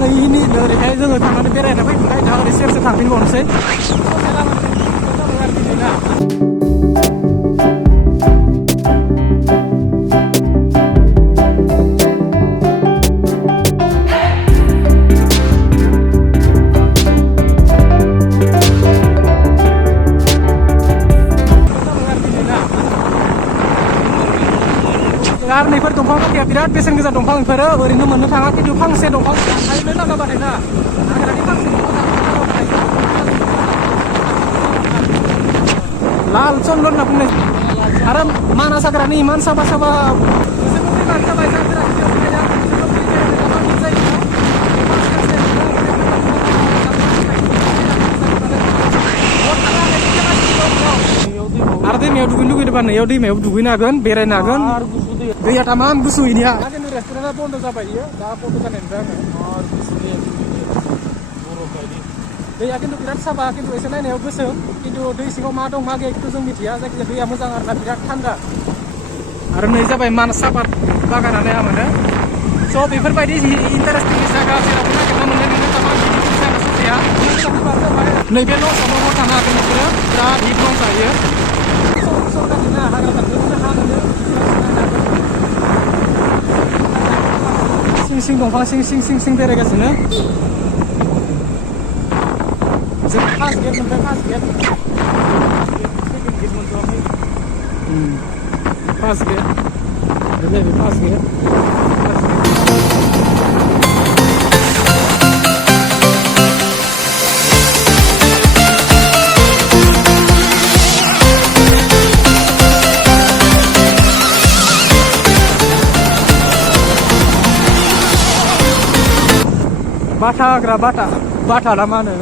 नै ओरैहाय जोङो थांनानै बेरायना फैबाय दा ओरै सेरसे थांफिनबावनोसै आरो नैफोर दंफांफोरखौ बिराद बेसेन गोसा दंफां बेफोरो ओरैनो मोननो थाङा खिन्थु फांसे दंफां थायोनो लागाबाथाय ना हाग्रानि फांसे दंफां लाल चन्दन होनना बुंनाय आरो मानास हाग्रानि इमान साफा साफा जोबोद फैबानो जाबाय आरो दैमायाव दुगैनो लुगैदोंबा नैयाव दैमायाव दुगैनो हागोन बेरायनो हागोन दैया तामाम गुसु इनिया जोंनि रेस्टुरेन्टआ बन्द जाबाय इयो दा बन्द जानायनिफ्राय आङो दैया खिन्थु बिराद साफा खिन्थु एसे नायनायाव गोसोम खिन्थु दै सिङाव मा दं मा गैया खिन्थु जों मिथिया जायखिजाया दैया मोजां आरोना बिराद थान्दा आरो नै जाबाय मानास सापात बागानानो माने स' बेफोरबायदि इन्टारेस्टिं जायगा जेरावबो नागिरना मोननाय नोङो तामाम जायगा ससेया नैबे लजआवनो हर थानो हागोन नोंसोरो बिराद हिट लं जायो सरकारनिना हाग्रा दाननो हा मोनो सिं सिं दंफां सिं बेरायगासिनो जों फार्स्ट गेट मोनबाय फार्स्ट गेट सेकेन्ड गेट मोनथ'वाखै फार्स्ट गेट जाहैबाय फार्स्ट गेट बाथा हाग्रा बाथा ना मा होनो